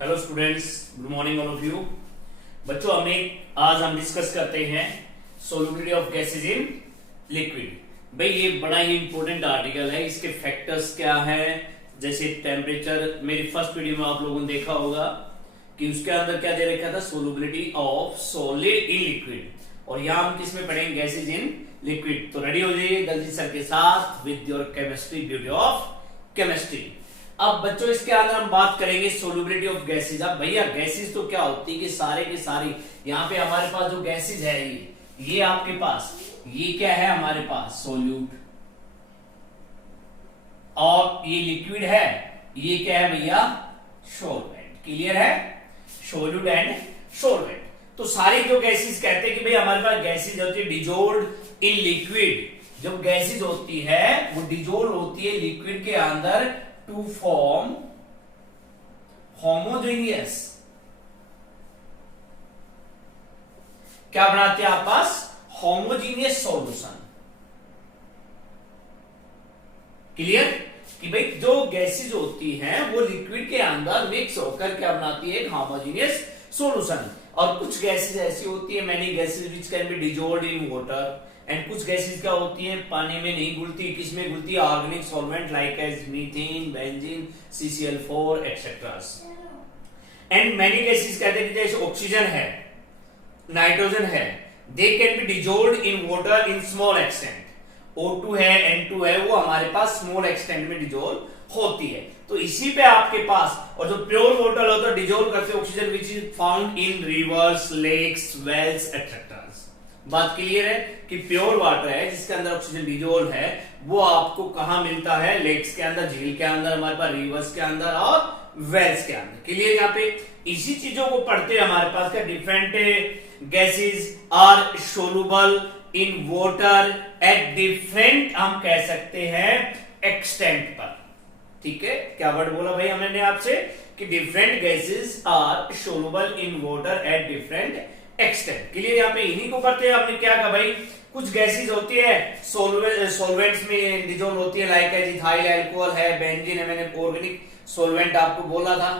Hello students, good morning all of you. बच्चों आज हम डिस्कस करते हैं solubility of gases in liquid. भाई ये बड़ा ही इंपॉर्टेंट आर्टिकल है। इसके फैक्टर्स क्या हैं, जैसे टेम्परेचर। मेरी फर्स्ट वीडियो में आप लोगों ने देखा होगा कि उसके अंदर क्या दे रखा था, solubility of solid in liquid. और यहां हम किस में पढ़ेंगे, गैसेज इन लिक्विड। तो रेडी हो जाइए दलजी सर के साथ with your chemistry, beauty of chemistry. अब बच्चों इसके अंदर हम बात करेंगे सोल्युबिलिटी ऑफ गैसेज। अब भैया गैसेज तो क्या होती है कि सारे के सारी, यहाँ पे हमारे पास जो गैसेज है ये आपके पास, ये क्या है हमारे पास सोल्यूट, और ये लिक्विड है, ये क्या है भैया सॉल्वेंट। क्लियर है, सोल्यूट एंड सॉल्वेंट। तो सारी जो गैसेज कहते हैं कि भाई हमारे पास गैसेज होती है डिजोल्व्ड इन लिक्विड। जब गैसेज होती है वो डिजोल्व होती है लिक्विड के अंदर to form homogeneous, क्या बनाते हैं आप पास, homogeneous solution। क्लियर कि भाई जो गैसेज होती हैं वो लिक्विड के अंदर मिक्स होकर क्या बनाती है, एक homogeneous solution। और कुछ गैसेज ऐसी होती है, many gases which can be dissolved in water, and कुछ गैसेज क्या होती है पानी में नहीं घुलती। किसमें घुलती है, organic solvent like as methane, benzene, CCl4 etcetera. And many gases कहते हैं कि जैसे ऑक्सीजन है, नाइट्रोजन है, they can be dissolved in water in small extent. O2 है, N2 है, वो हमारे पास स्मॉल एक्सटेंट में डिजोल्व होती है। तो इसी पे आपके पास, और जो प्योर वाटर होता है डिजोल्व करते हैं oxygen which is found in rivers, lakes, wells etcetera. बात क्लियर है कि प्योर वाटर है जिसके अंदर ऑक्सीजन डिजोल्व है, वो आपको कहां मिलता है, लेक्स के अंदर, झील के अंदर, हमारे पास रिवर्स के अंदर और वेल्स के अंदर। क्लियर, यहाँ पे इसी चीजों को पढ़ते हैं हमारे पास क्या, different gases are soluble in water at different, हम कह सकते हैं एक्सटेंट पर। ठीक है, क्या वर्ड बोला भाई हमने आपसे कि different gases are soluble in water at different extent. Clear, यहाँ पे इन्हीं को करते हैं। आपने क्या कहा भाई, कुछ गैसेज होती है सॉल्वेंट्स में डिजोल्व होती है, लाइक एज इथाइल अल्कोहल है, बेंजीन है, मैंने ऑर्गेनिक सॉल्वेंट आपको बोला था।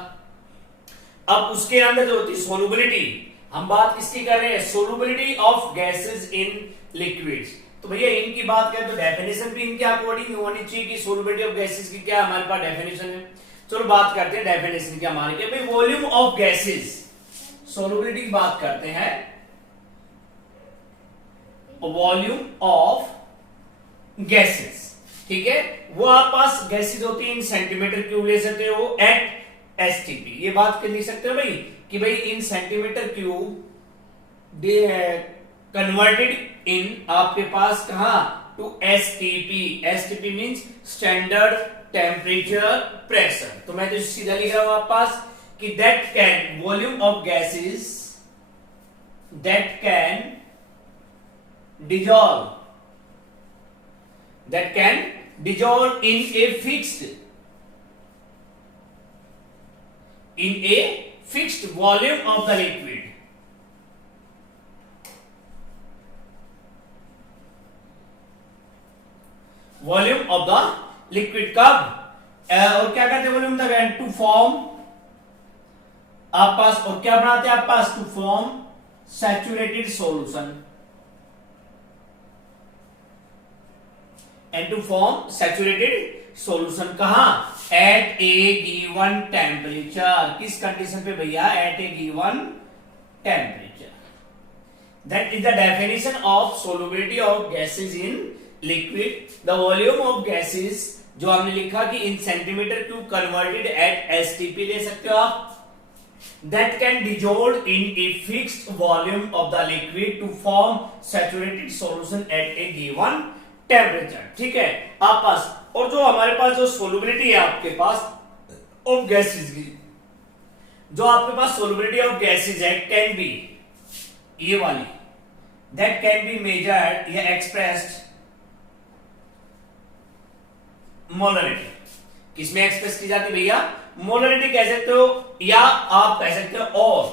अब उसके अंदर जो होती है सोलुबिलिटी, हम बात किसकी कर रहे हैं, solubility of gases in liquids. तो भैया इनकी बात करें तो डेफिनेशन भी इनके अकॉर्डिंग होनी चाहिए कि सोलुबिलिटी ऑफ गैसेज की क्या हमारे पास डेफिनेशन है। चलो बात करते हैं डेफिनेशन क्या हमारे क्या भाई, वॉल्यूम ऑफ गैसेज, सोलुबिलिटी की बात करते हैं, वॉल्यूम ऑफ गैसेस। ठीक है, वो आप पास गैसेस होती है इन सेंटीमीटर क्यूब ले सकते हो एट STP। ये बात कर लिख सकते हो भाई कि भाई in centimetre cube converted in आपके पास कहा to STP। STP means standard temperature pressure. तो मैं तो सीधा लिख रहा हूं आप पास कि that can volume of gases that can dissolve in a fixed volume of the liquid। Volume of the liquid कब, और क्या कहते हैं वॉल्यूम द, टू फॉर्म आप पास, और क्या बनाते हैं आप पास, to form saturated solution, and to form saturated solution कहां, एट ए गिवन टेम्परेचर। किस कंडीशन पे भैया, at a given temperature. That is the definition of solubility of gases in liquid. The volume of gases जो हमने लिखा कि in centimetre cube converted at STP ले सकते हो आप, that can dissolve in a fixed volume of the liquid to form saturated solution at a given temperature। ठीक है आप पास, और जो हमारे पास जो सोलुबिलिटी है आपके पास ऑफ गैसेज की, जो आपके पास सोलुबिलिटी ऑफ गैसेज है कैन बी, ये वाली, that can be measured या expressed मोलरिटी। किसमें एक्सप्रेस की जाती है भैया, मोलरिटी कह सकते हो, या आप कह सकते हो और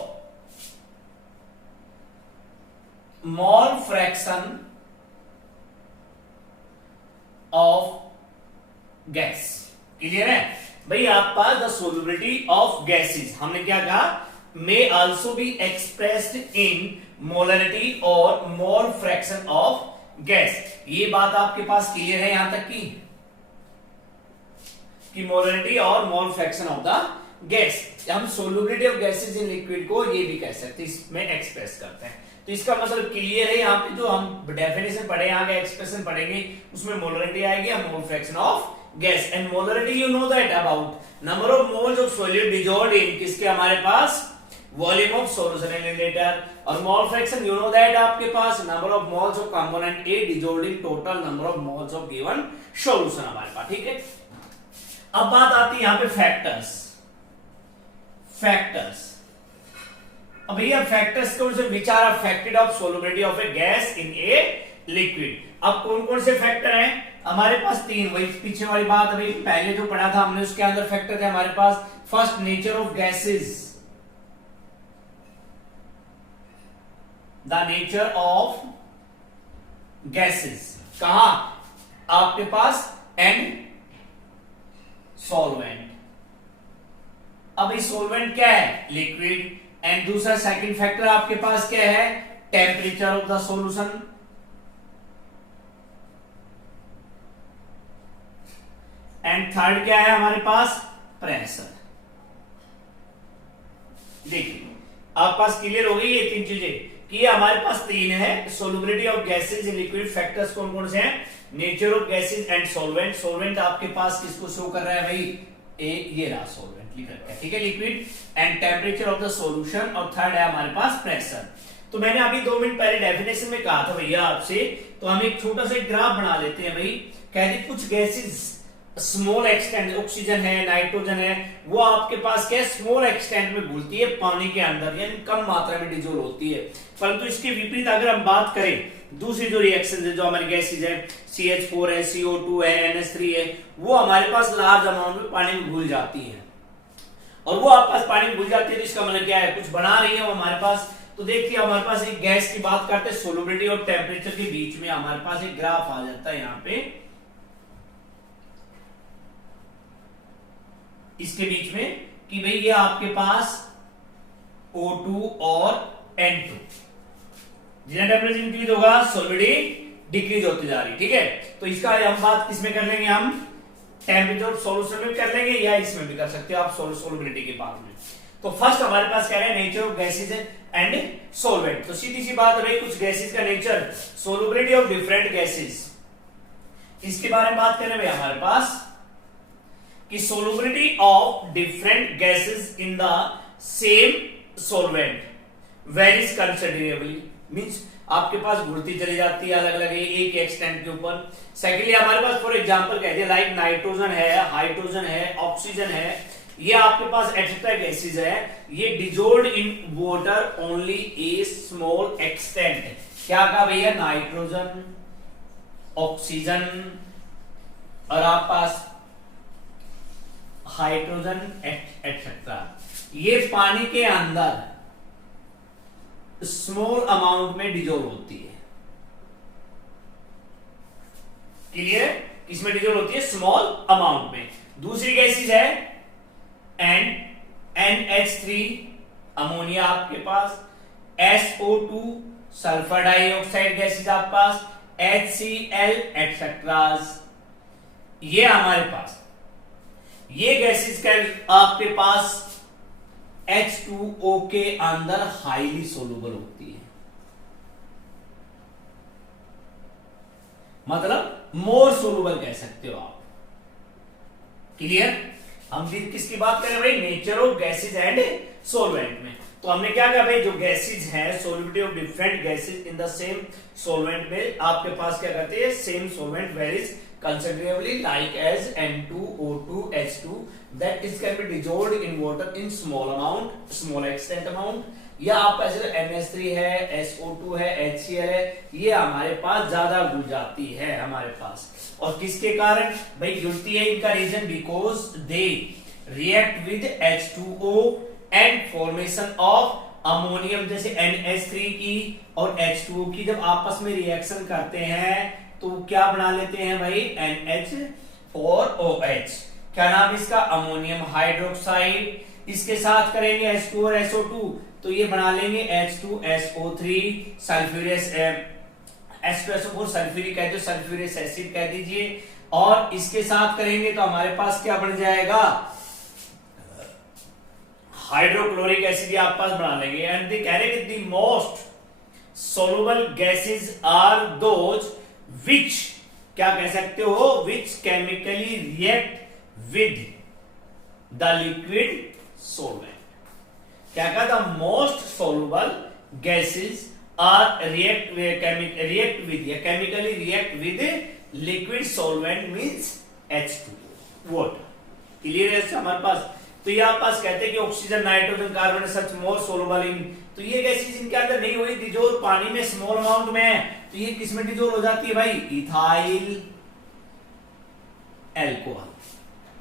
mole fraction of gas. Clear है, भाई आपके पास द सोल्युबिलिटी ऑफ गैसेस, हमने क्या कहा, may also be expressed in molarity और मोल फ्रैक्शन ऑफ गैस। ये बात आपके पास क्लियर है यहां तक कि मोलरिटी और mole fraction of the gas, हम solubility of gases in liquid को ये भी कह सकते हैं, इसमें एक्सप्रेस करते हैं। तो इसका मतलब क्लियर है, यहाँ पे जो हम डेफिनेशन पढ़े, यहाँ का एक्सप्रेशन पढ़ेंगे, उसमें मोलरिटी आएगी और mole fraction of gas. And molarity you know that about number of moles of solid dissolved in किसके, हमारे पास volume of solution in litre. और mole fraction you know that आपके पास number of moles of component A dissolved in total number of moles of given solution हमारे पास, ठीक है। अब बात आती है यहाँ पे फैक्टर्स। अब भैया फैक्टर्स कौन से, which are affected of solubility of a gas in a liquid. अब कौन कौन से फैक्टर हैं हमारे पास, तीन। वही पीछे वाली बात अभी पहले जो पढ़ा था हमने, उसके अंदर फैक्टर थे हमारे पास। First, nature of gases, the nature of gases कहा आपके पास, एंड सॉल्वेंट। अब इस सॉल्वेंट क्या है, लिक्विड। एंड दूसरा सेकंड फैक्टर आपके पास क्या है, temperature of the solution. And third क्या है हमारे पास, प्रेशर। देखिए आपके पास क्लियर हो गई ये तीन चीजें कि हमारे पास तीन है, solubility of gases in liquid. Factors कौन कौन से हैं, nature of gases and solvent. Solvent आपके पास किसको शो कर रहा है भाई, ये रहा सॉल्वेंट लिख रखा है, ठीक है, liquid. And temperature of the solution, और थर्ड है हमारे पास प्रेशर। तो मैंने अभी 2 मिनट पहले डेफिनेशन में कहा था भैया आपसे, तो हम एक छोटा सा ग्राफ बना लेते हैं भाई। कहते कुछ गैसेस स्मॉल एक्सटेंट, ऑक्सीजन है, नाइट्रोजन है, वो आपके पास क्या है, स्मॉल एक्सटेंट में घुलती है पानी के अंदर, यानी कम मात्रा में डिजोल्व होती है। परंतु इसके विपरीत अगर हम बात करें, दूसरी जो रिएक्शन है, जो हमारी गैसेज है, CH4 है, CO2 है, NH3 है, वो हमारे पास लार्ज अमाउंट में पानी में घुल जाती है। और वो आपके पास पानी में घुल जाती है तो इसका मतलब क्या है, कुछ बना रही है वो हमारे पास। तो देखिए हमारे पास एक गैस की बात करते हैं, सोल्युबिलिटी और टेम्परेचर के बीच में हमारे पास एक ग्राफ आ जाता है यहाँ पे, इसके बीच में, कि भाई ये आपके पास O2 और N2, जितना टेम्परेचर इंक्रीज होगा सोल्युबिलिटी डिक्रीज होती जा रही, ठीक है। तो इसका हम बात किसमें कर लेंगे, हम टेम्परेचर ऑफ सॉल्यूशन में कर लेंगे, या इसमें भी कर सकते हो आप सोल्युबिलिटी के बाद में। तो फर्स्ट हमारे पास क्या है, nature of gases and solvent. तो सीधी सी बात है भाई, कुछ गैसेज का nature, solubility of different gases, इसके बारे में बात करें भाई हमारे पास कि solubility of different gases in the same solvent varies considerably, means आपके पास घुलती चली जाती है अलग अलग एक एक्सटेंट के ऊपर। सेकेंडली हमारे पास फॉर एग्जांपल कह दिया, लाइक नाइट्रोजन है, हाइड्रोजन है, ऑक्सीजन है, ये आपके पास एक्स्ट्रा गैसेज है, ये dissolved in water only A small extent. क्या कहा भैया, नाइट्रोजन, ऑक्सीजन और आप पास हाइड्रोजन एक्सेट्रा, ये पानी के अंदर स्मॉल अमाउंट में डिजोल्व होती है। क्लियर, किसमें डिजोल्व होती है, स्मॉल अमाउंट में। दूसरी गैसेज है NH3 अमोनिया आपके पास, SO2 सल्फर डाइऑक्साइड गैसेज आपके पास, HCl एक्सेट्रा, ये हमारे पास ये गैसेज का आपके पास H2O के अंदर हाईली सोलुबल होती है, मतलब मोर सोलुबल कह सकते हो आप। क्लियर, हम किसकी बात कर रहे हैं भाई, nature of gases and solvent में। तो हमने क्या कहा भाई, जो गैसेज है, solubility of different gases in the same solvent में आपके पास क्या करते हैं, same solvent varies considerably like as N2O2 H2 that is can be dissolved in water in small amount, small extent amount, या आप ऐसे NH3 है, SO2 है, HCl है, ये हमारे पास ज्यादा घुल जाती है हमारे पास। और किसके कारण भाई घुलती है, इनका reason because they react with H2O and formation of ammonium, जैसे NH3 की और H2O की जब आपस में रिएक्शन करते हैं तो क्या बना लेते हैं भाई, NH4OH। क्या नाम इसका, अमोनियम हाइड्रोक्साइड। इसके साथ करेंगे H2 और SO2, तो ये बना लेंगे H2SO3 sulphurous H2SO4 sulphuric acid, sulphuric acid कह दीजिए। और इसके साथ करेंगे तो हमारे पास क्या बन जाएगा, हाइड्रोक्लोरिक एसिड आप पास बना लेंगे। एंड दे कह रहे the most soluble gases are those which, क्या कह सकते हो, which chemically react with the liquid solvent. क्या कहा, the most soluble gases are react with या chemically react with liquid solvent means H2 water. Clear है हमारे पास। तो ये आप पास कहते हैं कि ऑक्सीजन, नाइट्रोजन, कार्बन सच मोर सोलुबल इन, तो ये गैसेज इनके अंदर नहीं हुई, डिजोल्व पानी में स्मॉल अमाउंट में है, तो ये किस में डिजोल्व हो जाती है भाई, इथाइल एल्कोहल।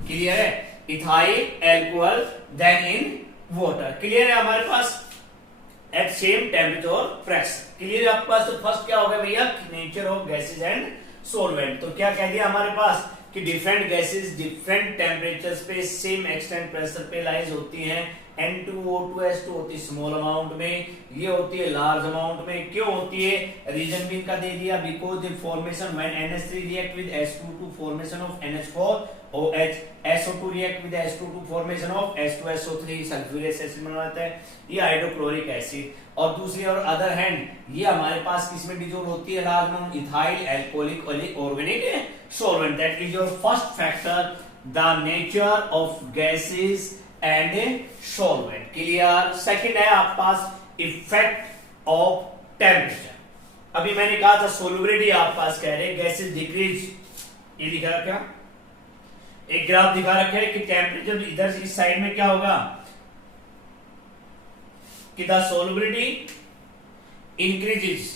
क्लियर है, ethyl alcohol then in water. Clear है हमारे पास, एट सेम टेम्परेचर और प्रेशर। क्लियर है आपके पास। तो फर्स्ट क्या हो गया भैया, nature of gases and solvent. तो क्या कह दिया हमारे पास कि डिफरेंट गैसेस डिफरेंट टेम्परेचर्स पे सेम एक्सटेंट प्रेशर पे लाइज होती हैं। N2O2H2 होती है स्मॉल अमाउंट में, ये होती है लार्ज अमाउंट में। क्यों होती है, रीजन भी इनका दे दिया, because the formation when NH3 react with H2 formation of NH4OH, SO2 react with H2 formation of H2SO3 sulphuric acid बनाता है, ये हाइड्रोक्लोरिक एसिड। और दूसरी और अदर हैंड ये हमारे पास किसमें डिजोल्व होती है, large amount ethyl alcoholic organic solvent. That is your first factor, the nature of gases and solvent. Clear. Second है आप पास इफेक्ट ऑफ टेम्परेचर। अभी मैंने कहा था सोलुबिलिटी आप पास कह रहे गैसेस डिक्रीज, ये दिखा रखा, एक ग्राफ दिखा रखा है कि टेम्परेचर इधर इस साइड में क्या होगा कि the solubility increases,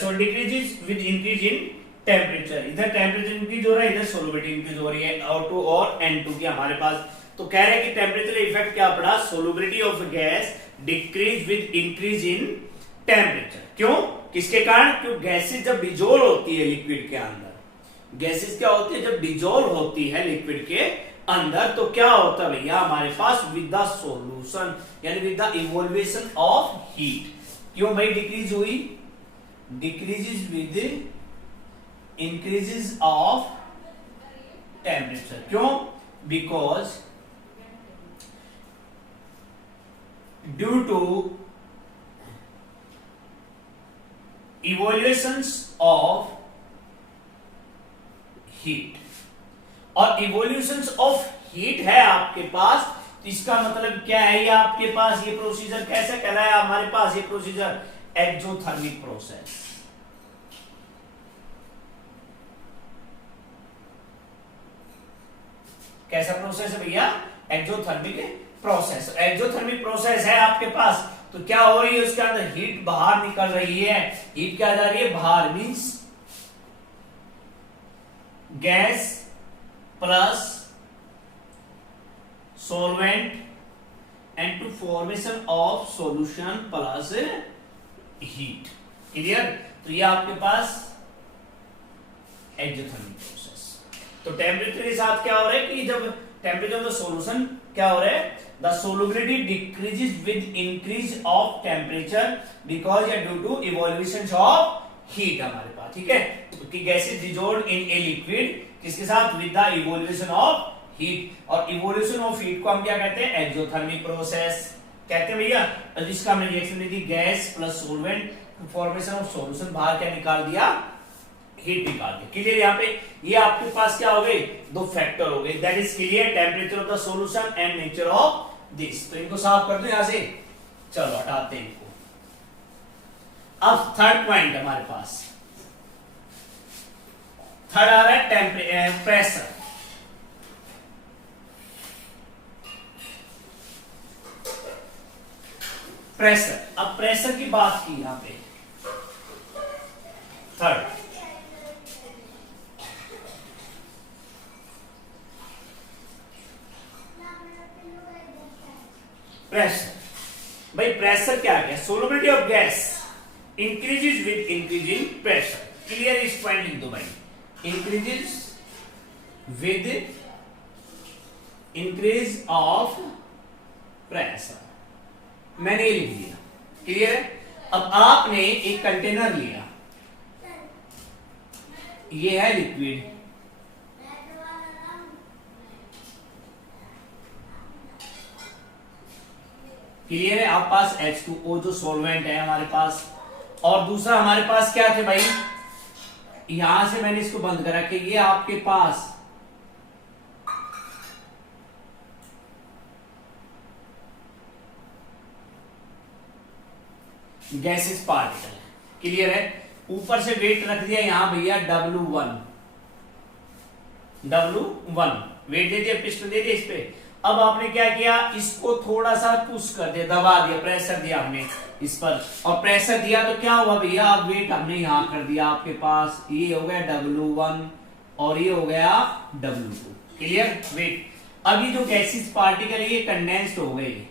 so decreases with increase in temperature. इधर टेम्परेचर इंक्रीज हो रहा है, इधर सोलुबिलिटी इंक्रीज हो रही है, O2 और N2 की हमारे पास। तो कह रहे हैं कि टेम्परेचर इफेक्ट क्या पड़ा, solubility of gas decrease with increase in temperature. क्यों, किसके कारण, क्योंकि गैसेस जब डिजोल्व होती है लिक्विड के अंदर, गैसेस क्या होती है जब डिजोल्व होती है लिक्विड के अंदर, तो क्या होता है भैया हमारे पास विद द सॉल्यूशन यानी with the evolution of heat. क्यों भाई डिक्रीज हुई, decreases with increases of temperature. क्यों, because due to evolutions of heat. और इवोल्यूशंस ऑफ हीट है आपके पास, तो इसका मतलब क्या है, ये आपके पास ये प्रोसीजर कैसे कहलाया हमारे पास, ये प्रोसीजर एक्सोथर्मिक प्रोसेस। कैसा प्रोसेस है भैया, एक्सोथर्मिक प्रोसेस। एक्सोथर्मिक प्रोसेस है आपके पास, तो क्या हो रही है उसके अंदर हीट बाहर निकल रही है, हीट क्या जा रही है बाहर, means gas plus solvent and to formation of solution plus heat। Clear. तो ये आपके पास एक्सोथर्मिक प्रोसेस। तो टेम्परेचर के साथ क्या हो रहा है कि जब टेम्परेचर ऑफ द सॉल्यूशन क्या हो रहा है, the solubility decreases with increase of temperature because या due to evolution of heat हमारे पास। ठीक है, कि gases dissolve in a liquid किसके साथ, with the evolution of heat. और इवोल्यूशन ऑफ हीट को हम क्या कहते हैं, एक्सोथर्मिक प्रोसेस कहते हैं भैया। जिसका हमने रिएक्शन दी थी gas plus solvent, formation of solution, बाहर क्या निकाल दिया, हीट निकाल दिया। क्लियर। यहाँ पे ये आपके पास क्या हो गए, दो फैक्टर हो गए, that is clear, temperature of the solution and nature of this. तो इनको साफ कर दो यहां से, चलो हटाते हैं इनको। अब थर्ड पॉइंट हमारे पास, थर्ड आ रहा है प्रेशर। प्रेशर, अब प्रेशर की बात की यहां पे, थर्ड प्रेशर। भाई प्रेशर क्या है, solubility of gas increases with increase in pressure. Clear, इस पॉइंट लिख दो भाई, increases with increase of pressure, मैंने ये लिख दिया। क्लियर है? अब आपने एक कंटेनर लिया, ये है लिक्विड, क्लियर है? आप पास H2O जो सॉल्वेंट है हमारे पास, और दूसरा हमारे पास क्या थे भाई, यहां से मैंने इसको बंद करा कि ये आपके पास गैसेस पार्टिकल है। क्लियर है? ऊपर से वेट रख दिया यहां भैया W1 वेट दे दिया, पिस्टन दे दिया इस पे। अब आपने क्या किया, इसको थोड़ा सा पुश कर दिया, दबा दिया, प्रेशर दिया हमने इस पर, और प्रेशर दिया तो क्या हुआ भैया, अब वेट हमने यहां कर दिया, आपके पास ये हो गया W1 और ये हो गया W2। क्लियर? वेट, अभी जो गैसेस पार्टिकल है ये कंडेंस्ड हो गए,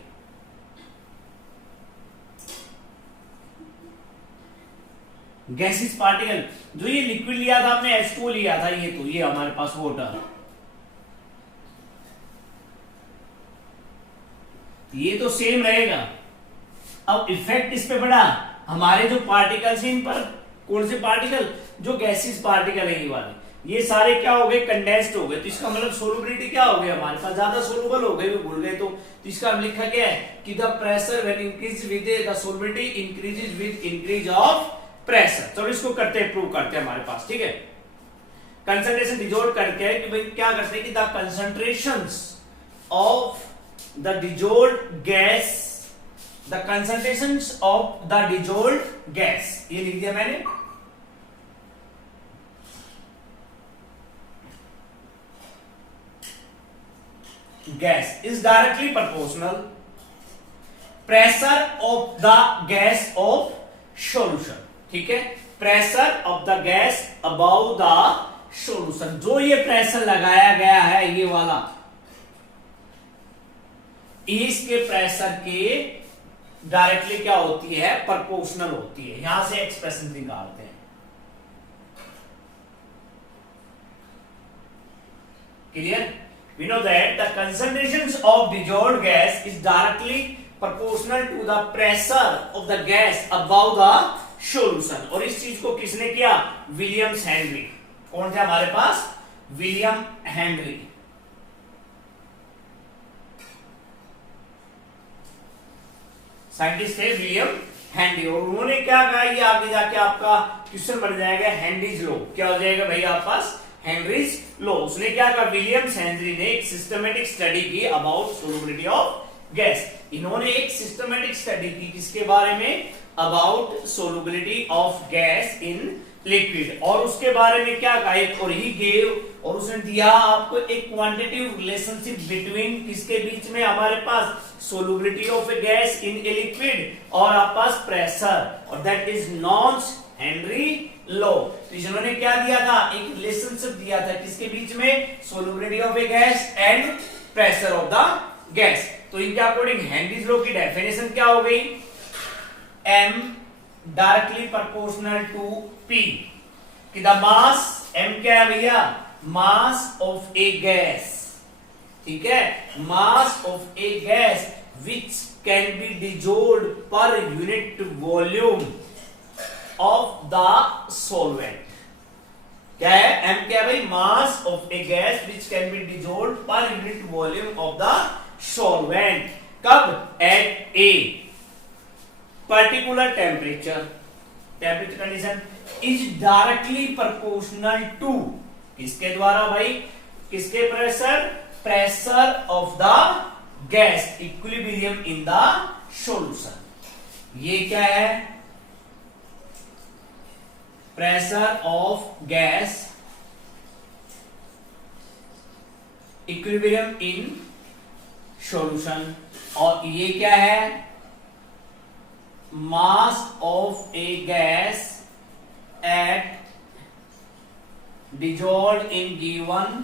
गैसेस पार्टिकल। जो ये लिक्विड लिया था आपने H2O लिया था, ये तो ये हमारे पास वाटर, ये तो सेम रहेगा। अब इफेक्ट इस पे पड़ा, हमारे जो पार्टिकल्स हैं इन पर, कौन से पार्टिकल, जो गैसेस पार्टिकल है ये वाले, ये सारे क्या हो गए, कंडेंस्ड हो गए। तो इसका मतलब सोलुबिलिटी क्या हो गई हमारे पास, ज्यादा सोलुबल हो गए, वो भूल गए तो इसका हम लिखा क्या है कि the pressure when increase with the solubility increases with increase of pressure. चलो इसको करते हैं, प्रूव करते हैं हमारे पास, ठीक है। कंसंट्रेशन डिजोल्व करके कि भाई क्या करते हैं कि the concentrations of the dissolved gas, the concentrations of the dissolved gas, ये लिख दिया मैंने। Gas is directly proportional pressure of the gas off solution, ठीक है। Pressure of the gas about the solution, जो ये प्रेशर लगाया गया है ये वाला, इसके प्रेशर के डायरेक्टली क्या होती है, प्रोपोर्शनल होती है। यहां से एक्सप्रेशन निकालते हैं। Clear? We know that the concentrations of dissolved gas is directly proportional to the pressure of the gas above the solution। और इस चीज को किसने किया, विलियम्स हेनरी। कौन थे हमारे पास, विलियम हेनरी। साइंटिस्ट थे विलियम हेनरी, और उन्होंने क्या कहा, ये आगे जाके आपका क्वेश्चन बन जाएगा हेनरीज लॉ। क्या हो जाएगा भैया आपके पास, हेनरीज लॉ। उसने क्या कहा, विलियम्स हेनरी ने एक सिस्टमेटिक स्टडी की अबाउट सोलुबिलिटी ऑफ गैस। इन्होंने एक सिस्टमेटिक स्टडी की किसके बारे में, about solubility of gas in liquid, और उसके बारे में क्या कहा, एक और ही गेव, और उसने दिया आपको एक क्वांटिटेटिव रिलेशनशिप बिटवीन किसके बीच में, हमारे पास solubility of a gas in a liquid और आपके पास प्रेशर, और that is known Henry law. तो इन्होंने क्या दिया था, एक रिलेशनशिप दिया था किसके बीच में, solubility of a gas and pressure of the gas. तो इनके अकॉर्डिंग हेनरीज लॉ की डेफिनेशन क्या हो गई, m directly proportional to p, कि द मास, m क्या है भैया, मास ऑफ ए गैस, ठीक है, mass of a gas which can be dissolved per unit volume of the solvent. क्या है, m क्या है भाई, mass of a gas which can be dissolved per unit volume of the solvent. कब, at a particular temperature, temperature condition is directly proportional to, किसके द्वारा भाई, किसके pressure, pressure of the gas, equilibrium in the solution. ये क्या है, pressure of gas, equilibrium in solution, और ये क्या है, mass of a gas at dissolved in given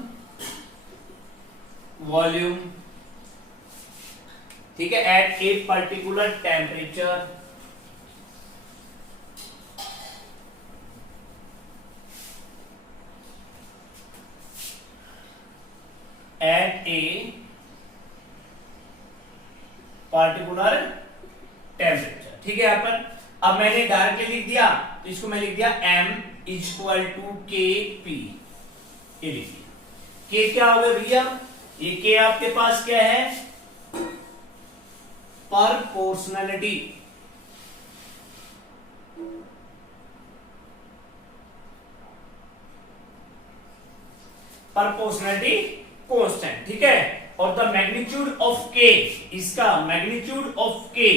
volume, ठीक है, at a particular temperature at a particular temperature. ठीक है, यहाँ पर अब मैंने डायरेक्टली लिख दिया, तो इसको मैं लिख दिया m इक्वल टू के पी। ये लिख दिया। के क्या हो गया भैया, ये के आपके पास क्या है, प्रोपोर्शनलिटी। Proportionality constant. ठीक है, और द मैग्नीट्यूड ऑफ के, इसका मैग्नीट्यूड ऑफ के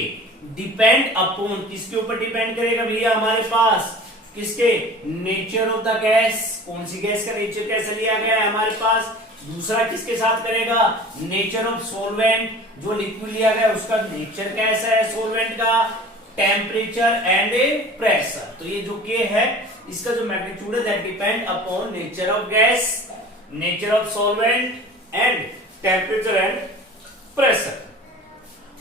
डिपेंड अपॉन, किसके ऊपर डिपेंड करेगा भैया, हमारे पास किसके, नेचर ऑफ द गैस। कौन सी गैस का नेचर कैसे लिया गया है हमारे पास। दूसरा किसके साथ करेगा, नेचर ऑफ सॉल्वेंट, जो लिक्विड लिया गया उसका नेचर कैसा है सॉल्वेंट का, टेम्परेचर एंड प्रेशर। तो ये जो के है इसका जो मैग्नीट्यूड है that depend upon nature of gas, nature of solvent and temperature and pressure.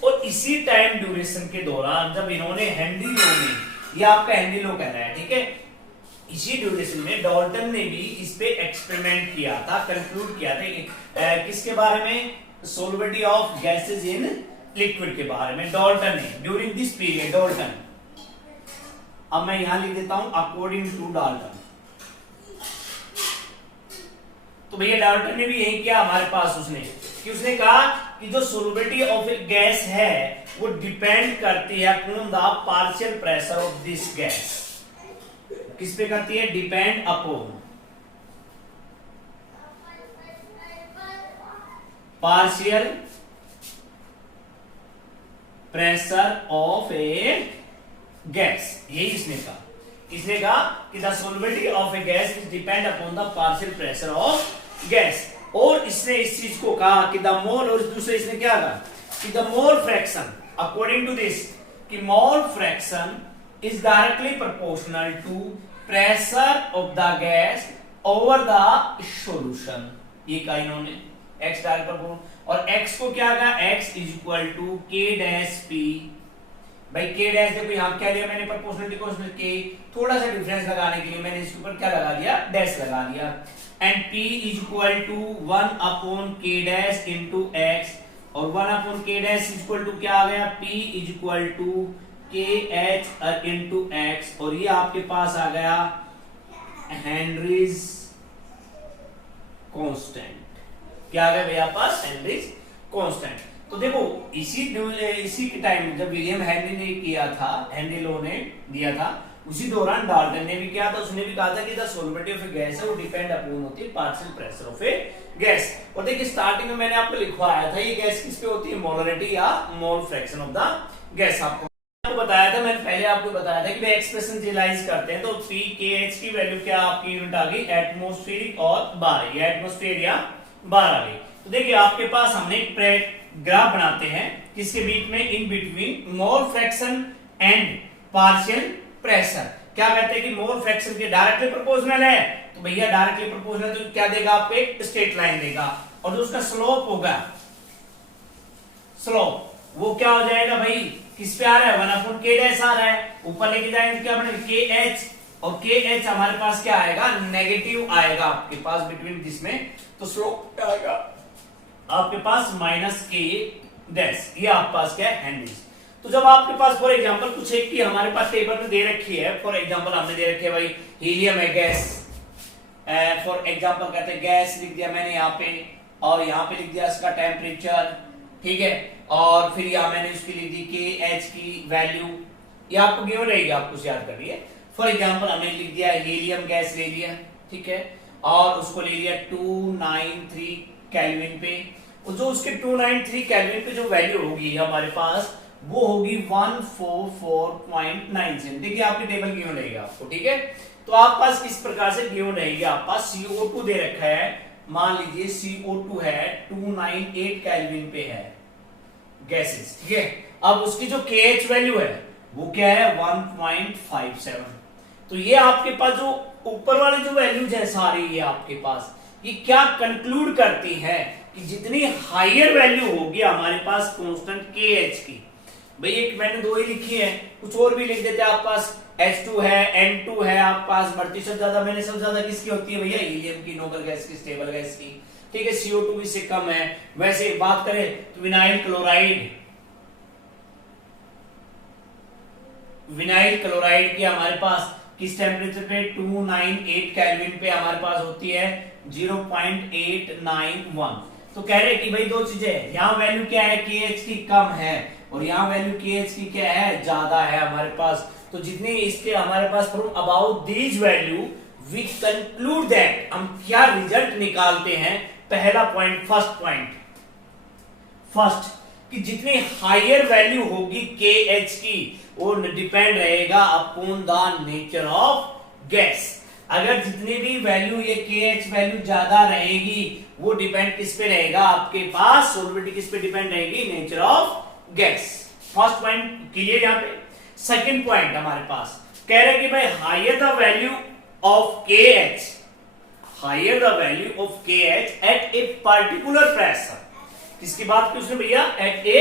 और इसी टाइम ड्यूरेशन के दौरान जब इन्होंने हेनरी लॉ में, ये आपका हेनरी लॉ कह रहा है, ठीक है, इसी ड्यूरेशन में डाल्टन ने भी इस पे एक्सपेरिमेंट किया था, कंक्लूड किया था किसके बारे में, solubility of gases in liquid के बारे में डाल्टन ने ड्यूरिंग दिस पीरियड। डाल्टन, अब मैं यहां लिख देता हूं अकॉर्डिंग टू डाल्टन। तो भैया डाल्टन ने भी यही किया हमारे पास, उसने कहा कि जो सोलबिलिटी ऑफ ए गैस है वो डिपेंड करती है upon the partial pressure of this gas. किस पे करती है, depend upon partial pressure of a gas. यही इसने कहा कि the solubility of a gas is depend upon the partial pressure of gas. और इसने इस चीज को कहा कि द मोल, और दूसरे इसने क्या कहा कि the mole fraction, according to this, कि mole fraction is directly proportional to pressure of the gas over the solution. ये कहा इन्होंने, x डायरेक्ट प्रोपोर्शनल, और x को क्या कहा, x is equal to k dash p। भाई k डैश, देखो यहां क्या लिया मैंने, प्रोपोर्शनलिटी कांस्टेंट k, थोड़ा सा डिफरेंस लगाने के लिए मैंने इसके ऊपर क्या लगा दिया, डैश लगा दिया। And p is equal to 1 upon k dash into x, और 1 upon k dash is equal to क्या आ गया, p is equal to kh into x, और ये आपके पास आ गया हेनरीज कांस्टेंट। क्या आ गया भैया पास, हेनरीज कांस्टेंट। तो देखो इसी के टाइम जब विलियम हेनरी ने किया था, हेनरी लॉ ने दिया था, उसी दौरान डाल्टन ने भी किया था। उसने भी कहा था कि the solubility of a gas है वो डिपेंड अपॉन होती है partial pressure of a gas. और देखिए स्टार्टिंग में मैंने आपको लिखवाया था ये गैस किस पे होती है, मोलरिटी या मोल फ्रैक्शन ऑफ द गैस। आपको बताया था, मैंने पहले आपको बताया था कि भाई एक्सप्रेशन रियलाइज करते हैं तो पी के एच की वैल्यू क्या आपकी यूनिट आ गई, एटमॉस्फेरिक और बार, या एटमॉस्फेयर या बार आ गई। तो देखिए आपके पास हमने एक ग्राफ बनाते हैं किसके बीच में, in between mole fraction and partial pressure. क्या कहते हैं कि मोल फ्रैक्शन के डायरेक्टली प्रोपोर्शनल है, तो भैया डायरेक्टली प्रोपोर्शनल तो क्या देगा आपको, एक स्ट्रेट लाइन देगा, और जो उसका स्लोप होगा, स्लोप वो क्या हो जाएगा भाई, किस पे आ रहा है, 1 अपॉन k डैश आ रहा है, ऊपर लेके जाएंगे क्या बनेगा kh, और kh हमारे पास क्या आएगा, नेगेटिव आएगा आपके पास बिटवीन जिसमें, तो स्लोप क्या आएगा आपके पास माइनस k डैश। ये आपके पास क्या है, हेनरीज। तो जब आपके पास फॉर एग्जांपल कुछ एक की हमारे पास टेबल में दे रखी है, फॉर एग्जांपल हमने दे रखी है भाई हीलियम है गैस, फॉर एग्जांपल कहते हैं गैस लिख दिया मैंने यहाँ पे, और यहाँ पे लिख दिया इसका टेम्परेचर, ठीक है, और फिर यहाँ मैंने उसकी लिख दी KH की वैल्यू, ये आपको गिवन रहेगी, आपको याद कर लिए। फॉर एग्जांपल हमने लिख दिया हीलियम गैस ले लिया, ठीक है, और उसको ले लिया 293 केल्विन पे, और जो उसके 293 केल्विन पे जो वैल्यू होगी हमारे पास वो होगी 144.97। देखिए आपकी टेबल गिवन रहेगी आपको, ठीक है। तो आप पास किस प्रकार से गिवन रहेगी, आप पास CO2 दे रखा है, मान लीजिए CO2 है 298 केल्विन पे है गैसेस, ठीक है। अब उसकी जो KH वैल्यू है वो क्या है 1.57। तो ये आपके पास जो ऊपर वाली जो वैल्यूज है सारी ये आपके पास ये क्या कंक्लूड करती है कि जितनी हायर वैल्यू होगी हमारे पास कांस्टेंट KH की, भाई एक मैंने दो ही लिखी है, कुछ और भी लिख देते हैं, आप पास H2 है, N2 है, आप पास बढ़ती सबसे ज्यादा मैंने सबसे ज्यादा किसकी होती है भैया, हीलियम की, नोबल गैस की, स्टेबल गैस की, ठीक है। CO2 भी से कम है। वैसे बात करें तो विनाइल क्लोराइड विनाइल क्लोराइड की हमारे पास किस टेम्परेचर पे 298 केल्विन पे हमारे पास होती है 0.891। तो कह रहे हैं कि भाई दो चीजें हैं, यहाँ वैल्यू क्या है KH की कम है और यहाँ वैल्यू KH की क्या है ज्यादा है हमारे पास। तो जितने इसके हमारे पास from about these value we conclude that, हम क्या रिजल्ट निकालते हैं। पहला पॉइंट, फर्स्ट कि जितनी हायर वैल्यू होगी KH की वो डिपेंड रहेगा upon the nature of gas. अगर जितनी भी वैल्यू ये KH वैल्यू ज्यादा रहेगी वो डिपेंड किस पे रहेगा, आपके पास सोलबिलिटी किस पे डिपेंड रहेगी, nature of gas. First point clear यहाँ पे। सेकंड पॉइंट हमारे पास कह रहे हैं कि भाई higher the value of KH, higher the value of KH at a particular pressure. किसकी बात की उसने भैया, एट ए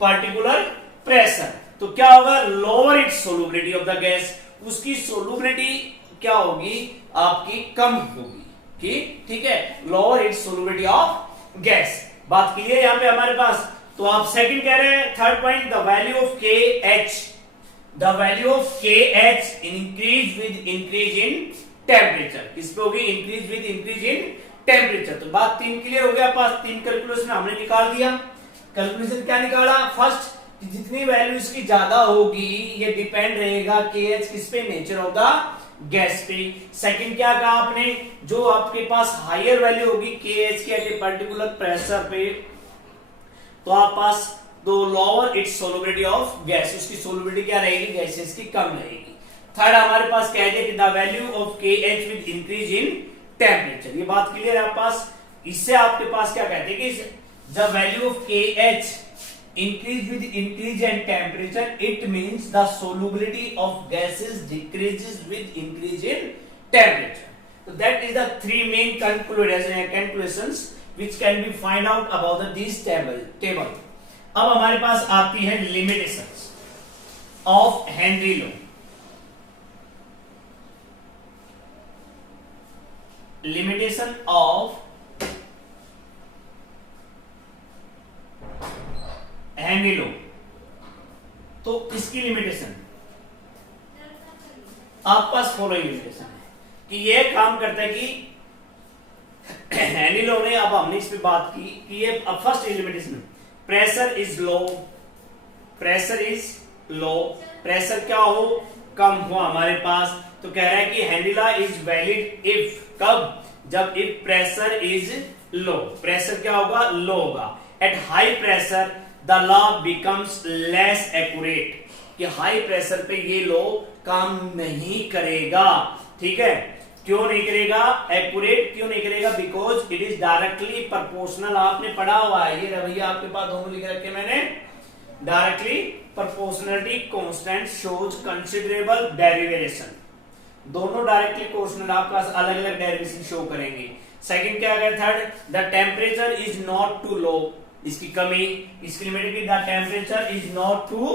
पर्टिकुलर प्रेशर। तो क्या होगा, lower it's solubility of the gas, उसकी सोलुबिलिटी क्या होगी आपकी कम होगी, ठीक है, lower it's solubility of gas. बात क्लियर यहां पे हमारे पास। तो आप सेकंड कह रहे हैं, third point the value of KH, the value of KH increase with increase in temperature. किस पे होगी, increase with increase in temperature. तो बात तीन क्लियर हो गया पास, तीन कैलकुलेशन हमने निकाल दिया। कैलकुलेशन क्या निकाला, फर्स्ट जितनी वैल्यू इसकी ज्यादा होगी ये डिपेंड रहेगा KH किस पे, नेचर ऑफ द गैस पे। सेकंड क्या कहा आपने, जो आपके पास हायर वैल्यू होगी KH की एट ए पर्टिकुलर प्रेशर पे, तो आप पास तो lower it's solubility of gas, उसकी सोलुबिलिटी क्या रहेगी, गैसेस की कम रहेगी। थर्ड हमारे पास कह दिया कि the value of KH with increase in temperature. ये बात क्लियर है आप पास। इससे आपके पास क्या कहते हैं कि the value of KH increase with increase in temperature, it means the solubility of gases decreases with increase in temperature. So that is the three main conclusions which can be find out about this table. अब हमारे पास आती है limitations of Henry law। Limitation of Henry law. तो इसकी limitation आप पास following limitation है कि ये काम करता है कि हेनरी लो ने, अब हमने इस पे बात की कि ये अब first limitation, pressure is low, pressure is low, pressure क्या हो, कम हो हमारे पास। तो कह रहा है कि Henry law is valid if, कब, जब if pressure is low, pressure क्या होगा, लो होगा। Eight high pressure the law becomes less accurate, कि हाई प्रेशर पे ये लॉ काम नहीं करेगा, ठीक है। क्यों नहीं करेगा, एक्यूरेट क्यों नहीं करेगा, because it is directly proportional. आपने पढ़ा हुआ है ये भैया, आपके पास दोनों लिख रखे मैंने, directly proportionality constant shows considerable derivation. दोनों डायरेक्टली प्रोपोर्शनल आपके पास अलग अलग डेरिवेशन शो करेंगे। सेकंड क्या है, third the temperature is not too low, इसकी कमी, इसकी लिमिट की the temperature is not too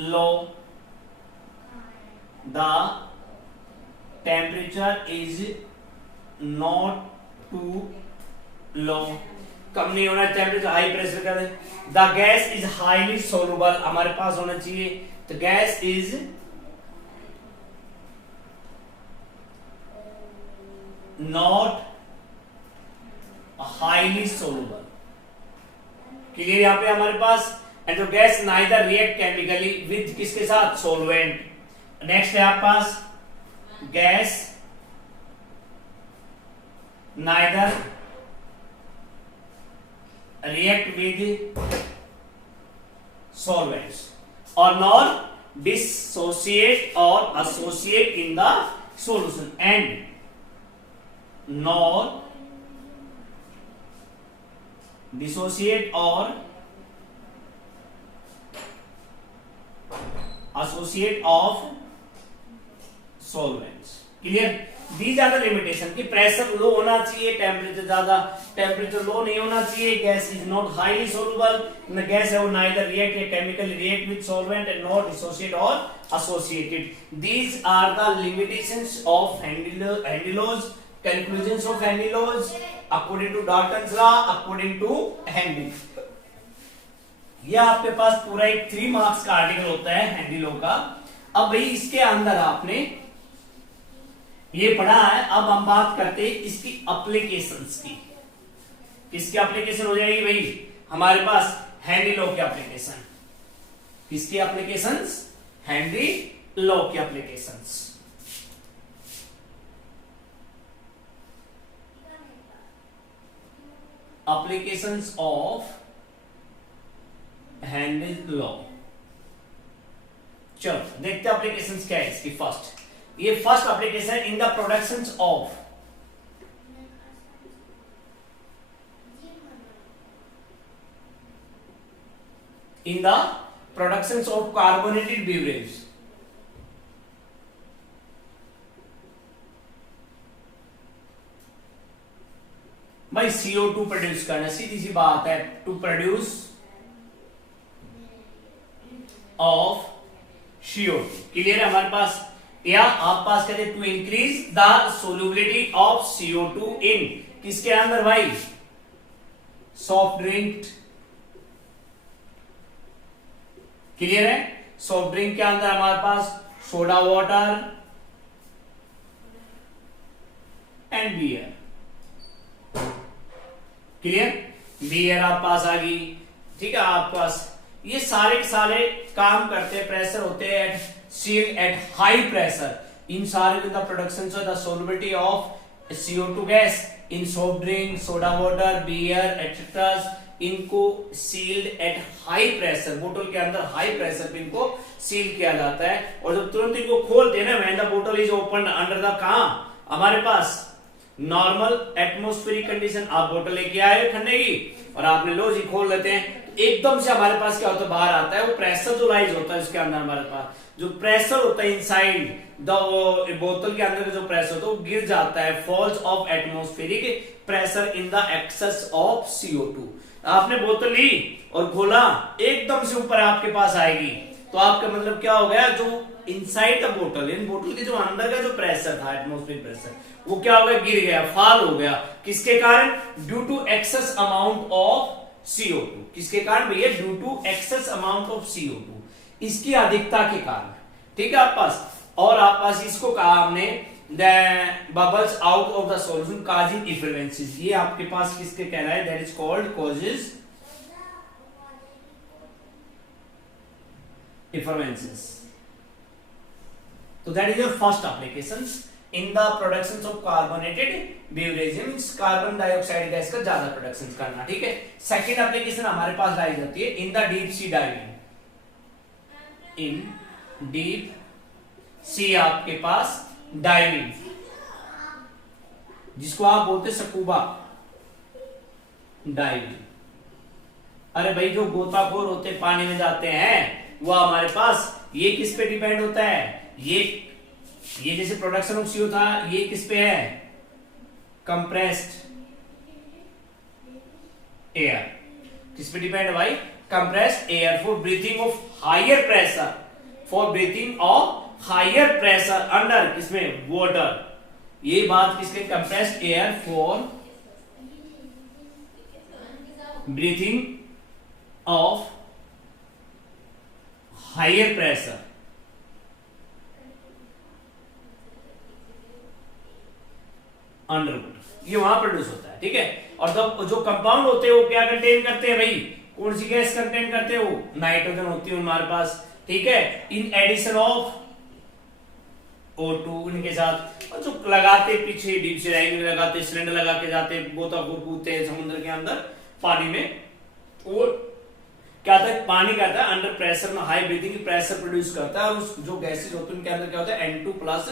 low, the temperature is not too low, कम नहीं होना टेम्परेचर, हाई प्रेशर कर दे। The gas is highly soluble, हमारे पास होना चाहिए, the gas is not highly soluble, clear यहां पे हमारे पास। And the gas neither react chemically with किसके साथ, सोलवेंट। नेक्स्ट है आपके पास gas neither react with solvents or nor dissociate or associate in the solution, and nor dissociate or associate of solvents। Clear, these are the limitation कि pressure low होना चाहिए, temperature ज्यादा, temperature low नहीं होना चाहिए, gas is not highly soluble, gas है वो neither react या chemically react with solvent and not dissociate और associated. These are the limitations of Henry laws, conclusions of Henry laws according to Dalton's law, according to Henry. यह आपके पास पूरा एक 3 marks का article होता है हेनरी लॉ का। अब भाई इसके अंदर आपने ये पढ़ा है, अब हम बात करते हैं इसकी एप्लीकेशंस की। किसकी एप्लीकेशन हो जाएगी भाई? हमारे पास हेनरी लॉ की एप्लीकेशन। किसकी एप्लीकेशंस? हेनरी लॉ की applications. Applications of Henry law. चलो देखते हैं एप्लीकेशंस क्या है इसकी। फर्स्ट, ये first application in the productions of carbonated beverage. भाई CO2 प्रोड्यूस करना, सीधी सी बात है, to produce of CO2। Clear है हमारे पास? या आप पास कहते हैं to increase the solubility of CO2 in किसके अंदर भाई? Soft drink. क्लियर है? सॉफ्ट ड्रिंक के अंदर हमारे पास soda water and beer. Clear? Beer आप पास आ गई, ठीक है। आप पास ये सारे के सारे काम करते हैं, प्रेशर होते हैं सील्ड एट हाई प्रेशर। इन सारे the production of the solubility of CO2 gas in soft drink, soda water, beer etcetera, इनको सील्ड एट हाई प्रेशर, बोतल के अंदर हाई प्रेशर पे इनको सील किया जाता है। और जब तुरंत इनको खोलते हैं ना, व्हेन द बोतल इज ओपन अंडर द कहां हमारे पास नॉर्मल एटमॉस्फेरिक कंडीशन, आप बोतल लेके आए ठंडे की और आपने लो जी खोल लेते हैं, तो एकदम से हमारे पास क्या होता है? बाहर आता है वो प्रेशर जो राइज होता है उसके अंदर, हमारे पास जो प्रेशर होता है इनसाइड द बोतल के अंदर का जो प्रेशर होता है वो गिर जाता है, falls of atmospheric pressure in the excess of CO2। आपने बोतल ली और खोला, एकदम से ऊपर आपके पास आएगी, तो आपका मतलब क्या हो गया? जो इनसाइड द बोतल, इन बोतल के जो अंदर का जो प्रेशर था एटमॉस्फेरिक प्रेशर, वो क्या हो गया? गिर गया, फॉल हो गया। किसके कारण? Due to excess amount of CO2। किसके कारण भैया? Due to excess amount of CO2, इसकी अधिकता के कारण, ठीक है आप पास। और आप पास इसको कहा हमने the bubbles out of the solution causing effervescences. ये आपके पास किसके कह रहा है? That is called causes effervescences. तो that is your first applications in the productions of carbonated beverages, carbon dioxide gas का ज्यादा प्रोडक्शन करना, ठीक है। सेकंड एप्लीकेशन हमारे पास लाई जाती है in the deep sea diving. In deep sea आपके पास डाइविंग, जिसको आप बोलते स्कूबा डाइविंग। अरे भाई जो गोताखोर होते पानी में जाते हैं, वो हमारे पास ये किस पे डिपेंड होता है? ये जैसे प्रोडक्शन ऑफ CO था, ये किस पे है? Compressed air. किस पे डिपेंड है भाई? Compressed air for breathing of higher pressure, for breathing of higher pressure under किसमें? वाटर। ये बात किसके? Compressed air for breathing of higher pressure under water, ये वहां प्रोड्यूस होता है, ठीक है। और जो कंपाउंड होते हैं वो क्या कंटेन करते हैं भाई? कौन सी गैस कंटेन करते हैं? वो नाइट्रोजन होती है हमारे पास, ठीक है। इन एडिशन ऑफ O2 इनके साथ, और जो लगाते पीछे डीप सी डाइविंग लगाते, सिलेंडर लगा के जाते, गोताखोर कूदते हैं समुद्र के अंदर पानी में, वो क्या था? पानी क्या था? अंडर प्रेशर में हाई ब्रीथिंग प्रेशर प्रोड्यूस करता है, और उस जो गैसेज होते हैं उनके अंदर क्या होता है? N2 प्लस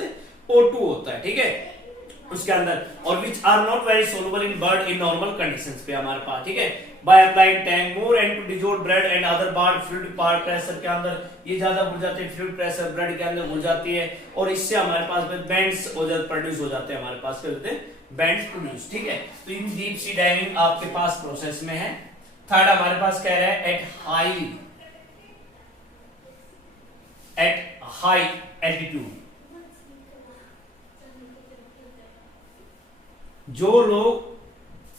O2 होता है, ठीक है उसके अंदर, और which are not very soluble in bird in normal conditions पे हमारे पास, ठीक है। By applying tank more and to dissolve bread and other bird fluid part pressure के अंदर ये ज्यादा घुल जाते हैं, फ्लूइड प्रेशर ब्रेड के अंदर घुल जाती है, और इससे हमारे पास बैंड्स प्रोड्यूस हो जाते हैं, हमारे पास क्या होते हैं? बैंड्स प्रोड्यूस, ठीक है। तो इन डीप सी डाइविंग आपके पास प्रोसेस में है। थर्ड हमारे पास कह रहा है एट हाई एल्टीट्यूड। जो लोग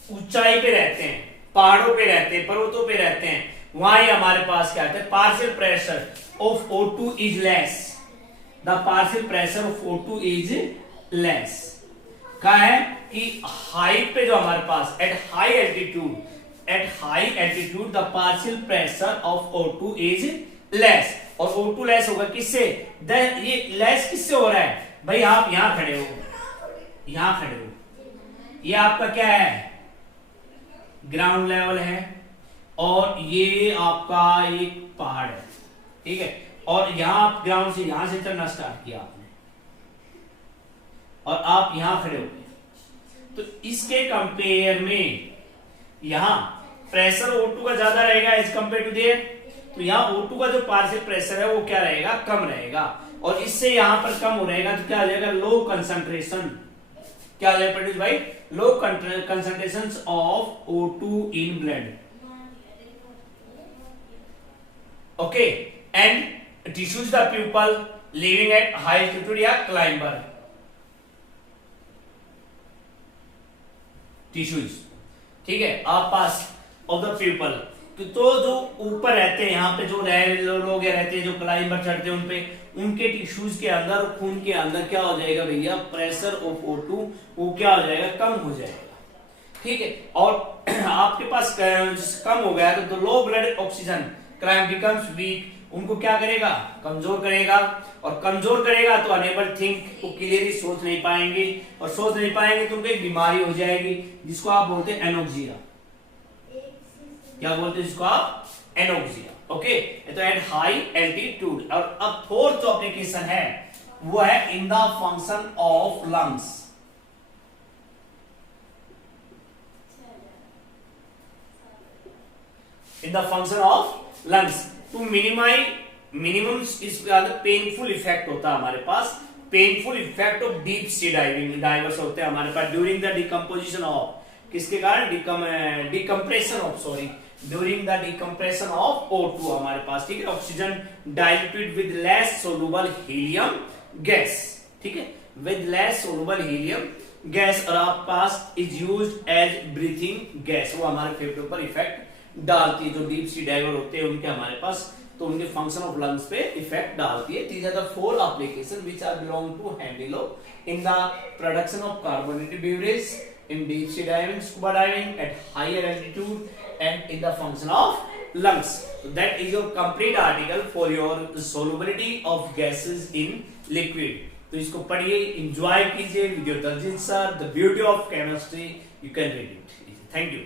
ऊंचाई पे रहते हैं, पहाड़ों पे रहते हैं, पर्वतों पे रहते हैं, वहां ही हमारे पास क्या है? Partial pressure of O2 is less. The partial pressure of O2 is less. क्या है कि हाइट पे जो हमारे पास at high altitude the partial pressure of O2 is less, और O2 लेस होगा किससे? ये लेस किससे हो रहा है भाई? आप यहां खड़े हो, ये आपका क्या है? ग्राउंड लेवल है, और ये आपका एक पहाड़ है, ठीक है। और यहां आप ग्राउंड से यहां से चलना स्टार्ट किया आपने, और आप यहां खड़े हो गए, तो इसके कंपेयर में यहां प्रेशर O2 का ज्यादा रहेगा एज कंपेयर टू देयर, तो यहां O2 का जो पार्शियल प्रेशर है वो क्या रहेगा? कम रहेगा, और इससे यहां पर कम हो रहेगा, तो क्या आ जाएगा? Low concentration. क्या आ जाएगा भाई? Low concentration of O2 in blood. Okay, and tissues the people living at high altitude या क्लाइंबर टिश्यूज, ठीक है, आप पास ऑफ द पीपल, तो जो ऊपर रहते हैं, यहाँ पे जो लोग रहते हैं, जो क्लाइंबर चढ़ते हैं, उनपे उनके टिश्यूज के अंदर, खून के अंदर क्या हो जाएगा भैया? प्रेशर ऑफ O2 वो क्या हो जाएगा? कम हो जाएगा, ठीक है। और आपके पास कम हो गया तो low blood oxygen crime becomes week, उनको क्या करेगा? कमजोर करेगा, और कमजोर करेगा तो अनेबल थिंक, वो क्लियरली सोच नहीं पाएंगे, और सोच नहीं पाएंगे तो उनको एक बीमारी हो जाएगी जिसको आप बोलते हैं एनोक्सिया। क्या बोलते हैं जिसको आप? एनोक्सिया। ओके, तो एट हाई एल्टीट्यूड। और अब फोर्थ जो एप्लीकेशन है वो है in the function of lungs. In the function of lungs to minimum इस पेनफुल इफेक्ट होता है हमारे पास, painful effect of deep sea divers होते हैं हमारे पास ड्यूरिंग द डिकम्पोजिशन ऑफ, किसके कारण? Decompression of, sorry, during the decompression of O2 हमारे पास, ठीक है। Oxygen diluted with less soluble helium gas, ठीक है, with less soluble helium gas, और आपके पास is used as breathing gas, वो हमारे फेफड़ों पर इफेक्ट डालती है। जो डीप सी डाइवर होते हैं उनके हमारे पास, तो उनके फंक्शन ऑफ लंग्स पे इफेक्ट डालती है। These are the 4 application which are belong to हैंडिलो in the production of carbonated beverage, in deep sea diving, scuba diving at higher altitude, and in the function of lungs. So that is your complete article for your solubility of gases in liquid. तो इसको पढ़िए, enjoy कीजिए, with your Darjit sir, the beauty of chemistry, you can read it. Thank you.